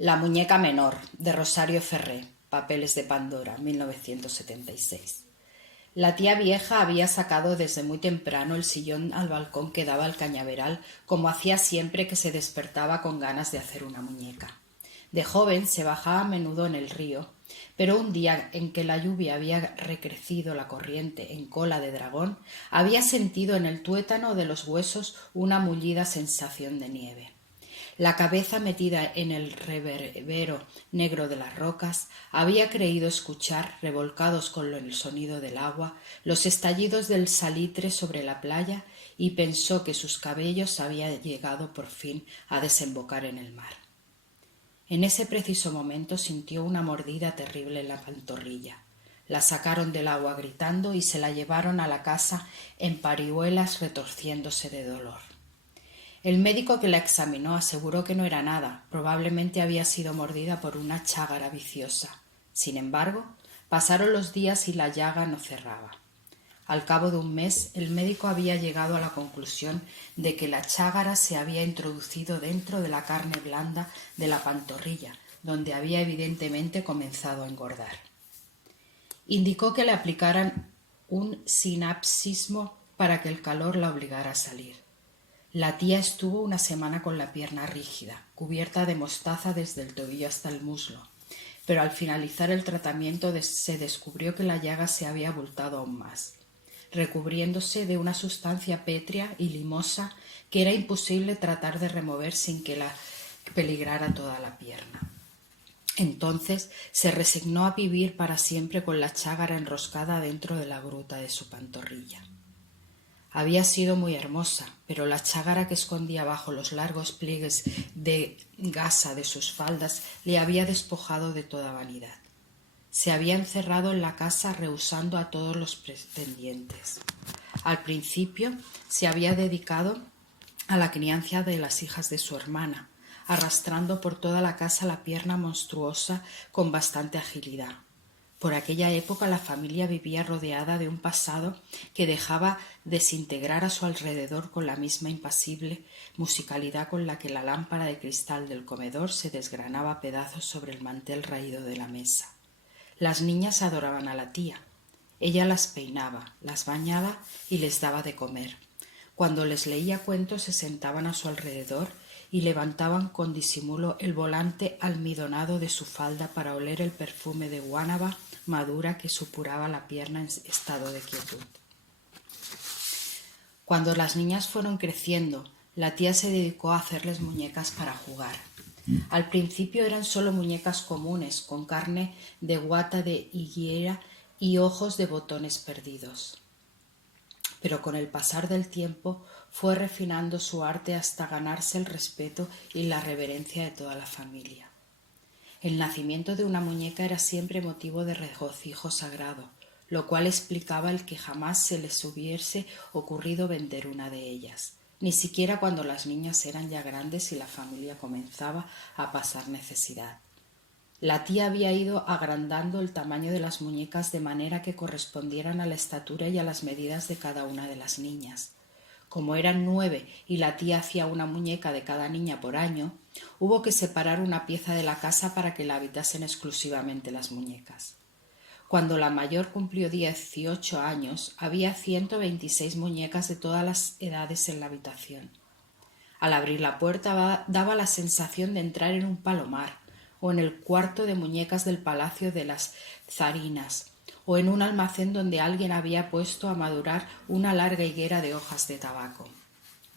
La muñeca menor, de Rosario Ferré, Papeles de Pandora, 1976. La tía vieja había sacado desde muy temprano el sillón al balcón que daba al cañaveral, como hacía siempre que se despertaba con ganas de hacer una muñeca. De joven se bajaba a menudo en el río, pero un día en que la lluvia había recrecido la corriente en cola de dragón, había sentido en el tuétano de los huesos una mullida sensación de nieve. La cabeza metida en el reverbero negro de las rocas, había creído escuchar, revolcados con el sonido del agua, los estallidos del salitre sobre la playa y pensó que sus cabellos habían llegado por fin a desembocar en el mar. En ese preciso momento sintió una mordida terrible en la pantorrilla. La sacaron del agua gritando y se la llevaron a la casa en parihuelas retorciéndose de dolor. El médico que la examinó aseguró que no era nada, probablemente había sido mordida por una chágara viciosa. Sin embargo, pasaron los días y la llaga no cerraba. Al cabo de un mes, el médico había llegado a la conclusión de que la chágara se había introducido dentro de la carne blanda de la pantorrilla, donde había evidentemente comenzado a engordar. Indicó que le aplicaran un sinapsismo para que el calor la obligara a salir. La tía estuvo una semana con la pierna rígida, cubierta de mostaza desde el tobillo hasta el muslo, pero al finalizar el tratamiento se descubrió que la llaga se había abultado aún más, recubriéndose de una sustancia pétrea y limosa que era imposible tratar de remover sin que la peligrara toda la pierna. Entonces se resignó a vivir para siempre con la chágara enroscada dentro de la gruta de su pantorrilla. Había sido muy hermosa, pero la chágara que escondía bajo los largos pliegues de gasa de sus faldas le había despojado de toda vanidad. Se había encerrado en la casa rehusando a todos los pretendientes. Al principio se había dedicado a la crianza de las hijas de su hermana, arrastrando por toda la casa la pierna monstruosa con bastante agilidad. Por aquella época la familia vivía rodeada de un pasado que dejaba desintegrar a su alrededor con la misma impasible musicalidad con la que la lámpara de cristal del comedor se desgranaba a pedazos sobre el mantel raído de la mesa. Las niñas adoraban a la tía. Ella las peinaba, las bañaba y les daba de comer. Cuando les leía cuentos se sentaban a su alrededor y levantaban con disimulo el volante almidonado de su falda para oler el perfume de guánaga madura que supuraba la pierna en estado de quietud. Cuando las niñas fueron creciendo, la tía se dedicó a hacerles muñecas para jugar. Al principio eran solo muñecas comunes, con carne de guata de higuera y ojos de botones perdidos. Pero con el pasar del tiempo fue refinando su arte hasta ganarse el respeto y la reverencia de toda la familia. El nacimiento de una muñeca era siempre motivo de regocijo sagrado, lo cual explicaba el que jamás se les hubiese ocurrido vender una de ellas, ni siquiera cuando las niñas eran ya grandes y la familia comenzaba a pasar necesidad. La tía había ido agrandando el tamaño de las muñecas de manera que correspondieran a la estatura y a las medidas de cada una de las niñas. Como eran 9 y la tía hacía una muñeca de cada niña por año, hubo que separar una pieza de la casa para que la habitasen exclusivamente las muñecas. Cuando la mayor cumplió 18 años, había 126 muñecas de todas las edades en la habitación. Al abrir la puerta daba la sensación de entrar en un palomar, o en el cuarto de muñecas del palacio de las tsarinas, o en un almacén donde alguien había puesto a madurar una larga higuera de hojas de tabaco.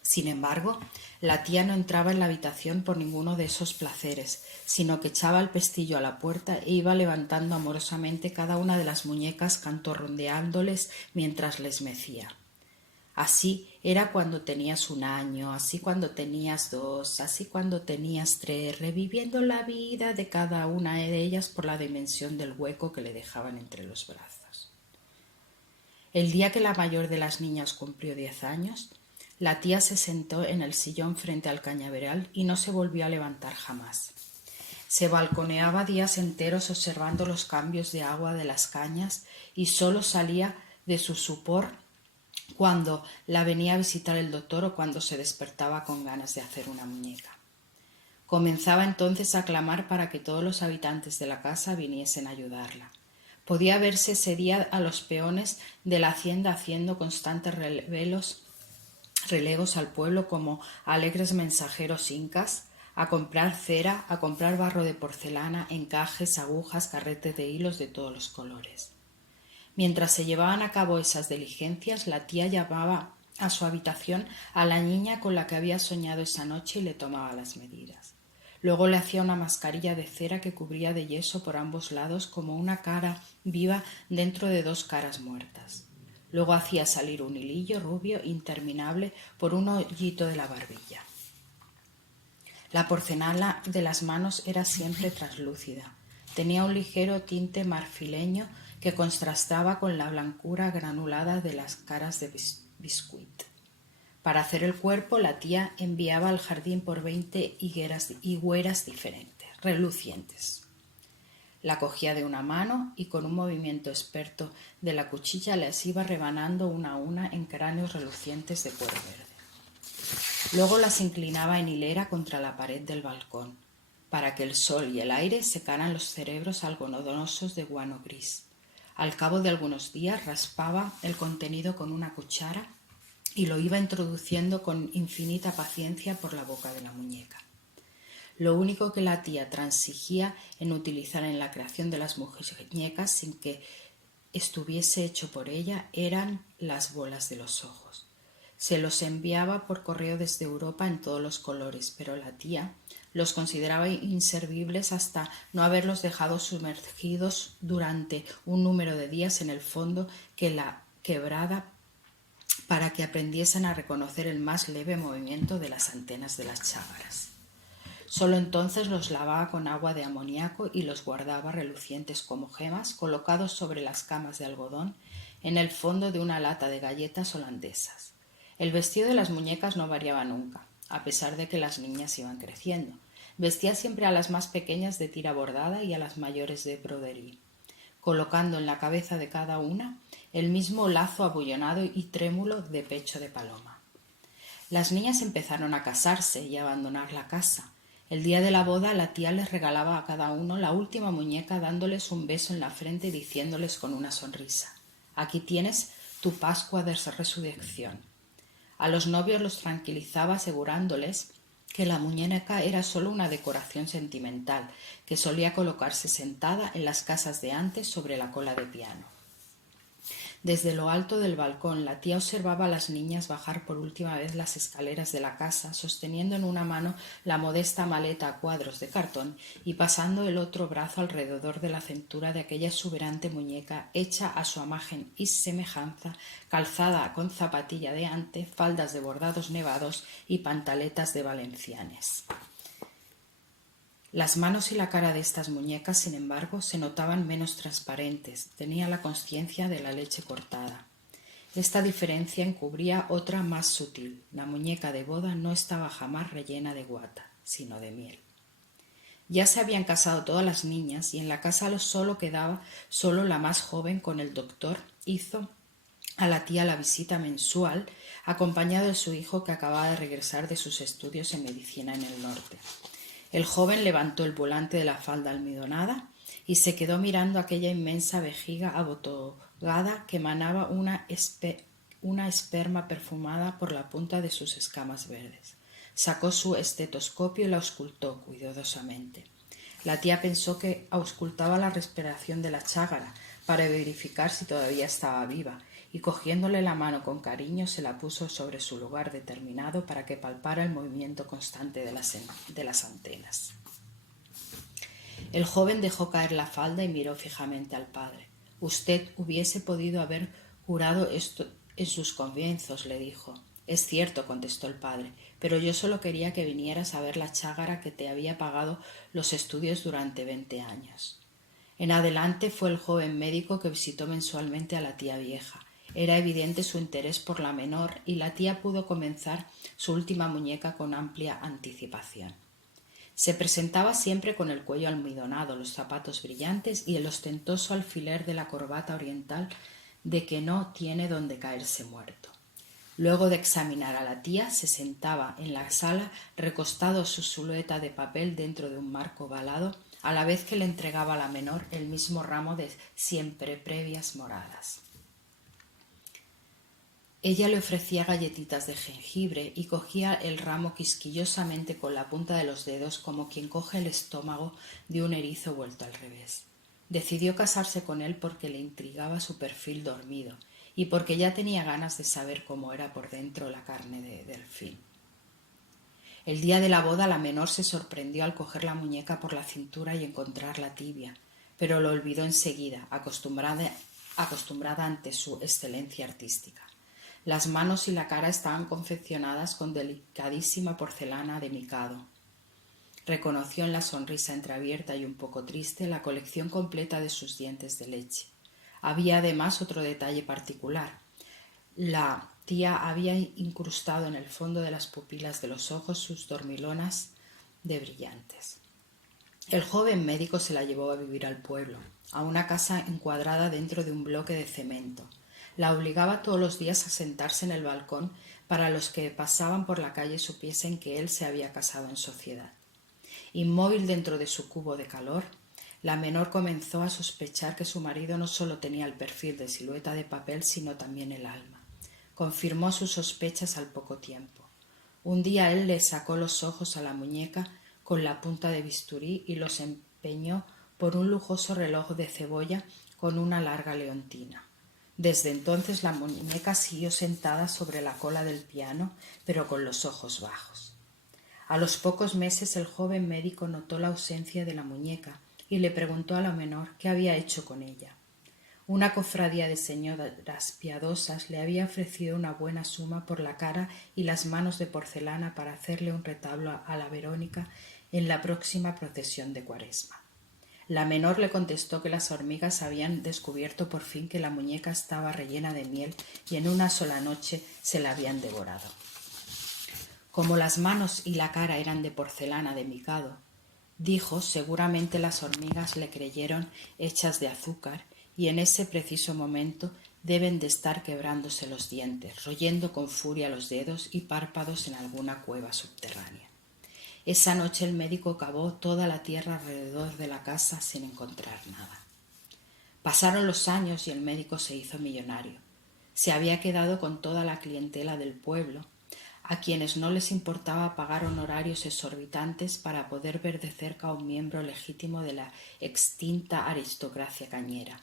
Sin embargo, la tía no entraba en la habitación por ninguno de esos placeres, sino que echaba el pestillo a la puerta e iba levantando amorosamente cada una de las muñecas cantorrondeándoles mientras les mecía. Así era cuando tenías 1 año, así cuando tenías 2, así cuando tenías 3, reviviendo la vida de cada una de ellas por la dimensión del hueco que le dejaban entre los brazos. El día que la mayor de las niñas cumplió 10 años, la tía se sentó en el sillón frente al cañaveral y no se volvió a levantar jamás. Se balconeaba días enteros observando los cambios de agua de las cañas y solo salía de su sopor cuando la venía a visitar el doctor o cuando se despertaba con ganas de hacer una muñeca. Comenzaba entonces a clamar para que todos los habitantes de la casa viniesen a ayudarla. Podía verse ese día a los peones de la hacienda haciendo constantes relegos al pueblo como alegres mensajeros incas, a comprar cera, a comprar barro de porcelana, encajes, agujas, carretes de hilos de todos los colores. Mientras se llevaban a cabo esas diligencias, la tía llamaba a su habitación a la niña con la que había soñado esa noche y le tomaba las medidas. Luego le hacía una mascarilla de cera que cubría de yeso por ambos lados como una cara viva dentro de dos caras muertas. Luego hacía salir un hilillo rubio interminable por un hoyito de la barbilla. La porcelana de las manos era siempre traslúcida. Tenía un ligero tinte marfileño que contrastaba con la blancura granulada de las caras de biscuit. Para hacer el cuerpo, la tía enviaba al jardín por 20 higueras diferentes, relucientes. La cogía de una mano y con un movimiento experto de la cuchilla las iba rebanando una a una en cráneos relucientes de cuero verde. Luego las inclinaba en hilera contra la pared del balcón, para que el sol y el aire secaran los cerebros algodonosos de guano gris. Al cabo de algunos días raspaba el contenido con una cuchara y lo iba introduciendo con infinita paciencia por la boca de la muñeca. Lo único que la tía transigía en utilizar en la creación de las muñecas sin que estuviese hecho por ella eran las bolas de los ojos. Se los enviaba por correo desde Europa en todos los colores, pero la tía los consideraba inservibles hasta no haberlos dejado sumergidos durante un número de días en el fondo que la quebrada para que aprendiesen a reconocer el más leve movimiento de las antenas de las chágaras. Solo entonces los lavaba con agua de amoníaco y los guardaba relucientes como gemas, colocados sobre las camas de algodón en el fondo de una lata de galletas holandesas. El vestido de las muñecas no variaba nunca, a pesar de que las niñas iban creciendo. Vestía siempre a las más pequeñas de tira bordada y a las mayores de broderie, colocando en la cabeza de cada una el mismo lazo abullonado y trémulo de pecho de paloma. Las niñas empezaron a casarse y a abandonar la casa. El día de la boda la tía les regalaba a cada uno la última muñeca dándoles un beso en la frente y diciéndoles con una sonrisa: «Aquí tienes tu Pascua de resurrección». A los novios los tranquilizaba asegurándoles que la muñeca era solo una decoración sentimental que solía colocarse sentada en las casas de antes sobre la cola de piano. Desde lo alto del balcón la tía observaba a las niñas bajar por última vez las escaleras de la casa, sosteniendo en una mano la modesta maleta a cuadros de cartón y pasando el otro brazo alrededor de la cintura de aquella exuberante muñeca hecha a su imagen y semejanza, calzada con zapatilla de ante, faldas de bordados nevados y pantaletas de valencianes. Las manos y la cara de estas muñecas, sin embargo, se notaban menos transparentes, tenía la consciencia de la leche cortada. Esta diferencia encubría otra más sutil: la muñeca de boda no estaba jamás rellena de guata, sino de miel. Ya se habían casado todas las niñas y en la casa solo quedaba la más joven. Con el doctor hizo a la tía la visita mensual, acompañado de su hijo que acababa de regresar de sus estudios en medicina en el norte. El joven levantó el volante de la falda almidonada y se quedó mirando aquella inmensa vejiga abotogada que emanaba una esperma perfumada por la punta de sus escamas verdes. Sacó su estetoscopio y la auscultó cuidadosamente. La tía pensó que auscultaba la respiración de la chágara para verificar si todavía estaba viva, y cogiéndole la mano con cariño se la puso sobre su lugar determinado para que palpara el movimiento constante de las antenas. El joven dejó caer la falda y miró fijamente al padre. «Usted hubiese podido haber jurado esto en sus comienzos», le dijo. «Es cierto», contestó el padre, «pero yo solo quería que vinieras a ver la chágara que te había pagado los estudios durante 20 años». En adelante fue el joven médico que visitó mensualmente a la tía vieja. Era evidente su interés por la menor y la tía pudo comenzar su última muñeca con amplia anticipación. Se presentaba siempre con el cuello almidonado, los zapatos brillantes y el ostentoso alfiler de la corbata oriental de que no tiene donde caerse muerto. Luego de examinar a la tía, se sentaba en la sala recostado su silueta de papel dentro de un marco ovalado, a la vez que le entregaba a la menor el mismo ramo de siempre previas moradas. Ella le ofrecía galletitas de jengibre y cogía el ramo quisquillosamente con la punta de los dedos como quien coge el estómago de un erizo vuelto al revés. Decidió casarse con él porque le intrigaba su perfil dormido y porque ya tenía ganas de saber cómo era por dentro la carne de delfín. El día de la boda la menor se sorprendió al coger la muñeca por la cintura y encontrarla tibia, pero lo olvidó enseguida, acostumbrada ante su excelencia artística. Las manos y la cara estaban confeccionadas con delicadísima porcelana de micado. Reconoció en la sonrisa entreabierta y un poco triste la colección completa de sus dientes de leche. Había además otro detalle particular. La tía había incrustado en el fondo de las pupilas de los ojos sus dormilonas de brillantes. El joven médico se la llevó a vivir al pueblo, a una casa encuadrada dentro de un bloque de cemento. La obligaba todos los días a sentarse en el balcón para los que pasaban por la calle supiesen que él se había casado en sociedad. Inmóvil dentro de su cubo de calor, la menor comenzó a sospechar que su marido no solo tenía el perfil de silueta de papel, sino también el alma. Confirmó sus sospechas al poco tiempo. Un día él le sacó los ojos a la muñeca con la punta de bisturí y los empeñó por un lujoso reloj de cebolla con una larga leontina. Desde entonces la muñeca siguió sentada sobre la cola del piano, pero con los ojos bajos. A los pocos meses el joven médico notó la ausencia de la muñeca y le preguntó a la menor qué había hecho con ella. Una cofradía de señoras piadosas le había ofrecido una buena suma por la cara y las manos de porcelana para hacerle un retablo a la Verónica en la próxima procesión de Cuaresma. La menor le contestó que las hormigas habían descubierto por fin que la muñeca estaba rellena de miel y en una sola noche se la habían devorado. Como las manos y la cara eran de porcelana de micado, dijo, seguramente las hormigas le creyeron hechas de azúcar y en ese preciso momento deben de estar quebrándose los dientes, royendo con furia los dedos y párpados en alguna cueva subterránea. Esa noche el médico cavó toda la tierra alrededor de la casa sin encontrar nada. Pasaron los años y el médico se hizo millonario. Se había quedado con toda la clientela del pueblo, a quienes no les importaba pagar honorarios exorbitantes para poder ver de cerca a un miembro legítimo de la extinta aristocracia cañera.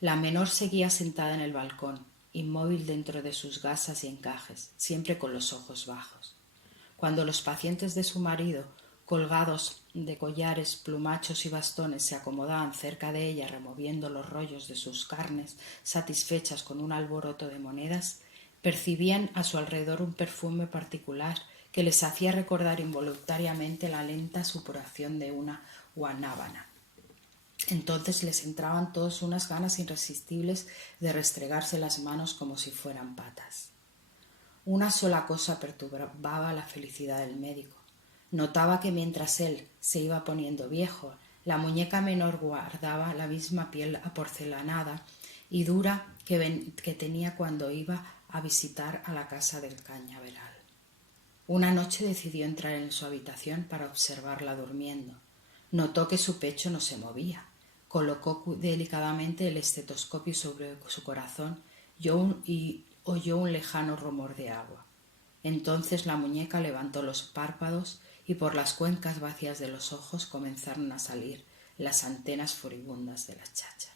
La menor seguía sentada en el balcón, inmóvil dentro de sus gasas y encajes, siempre con los ojos bajos. Cuando los pacientes de su marido, colgados de collares, plumachos y bastones, se acomodaban cerca de ella removiendo los rollos de sus carnes, satisfechas con un alboroto de monedas, percibían a su alrededor un perfume particular que les hacía recordar involuntariamente la lenta supuración de una guanábana. Entonces les entraban todos unas ganas irresistibles de restregarse las manos como si fueran patas. Una sola cosa perturbaba la felicidad del médico. Notaba que mientras él se iba poniendo viejo, la muñeca menor guardaba la misma piel aporcelanada y dura que tenía cuando iba a visitar a la casa del cañaveral. Una noche decidió entrar en su habitación para observarla durmiendo. Notó que su pecho no se movía. Colocó delicadamente el estetoscopio sobre su corazón y oyó un lejano rumor de agua. Entonces la muñeca levantó los párpados y por las cuencas vacías de los ojos comenzaron a salir las antenas furibundas de la chacha.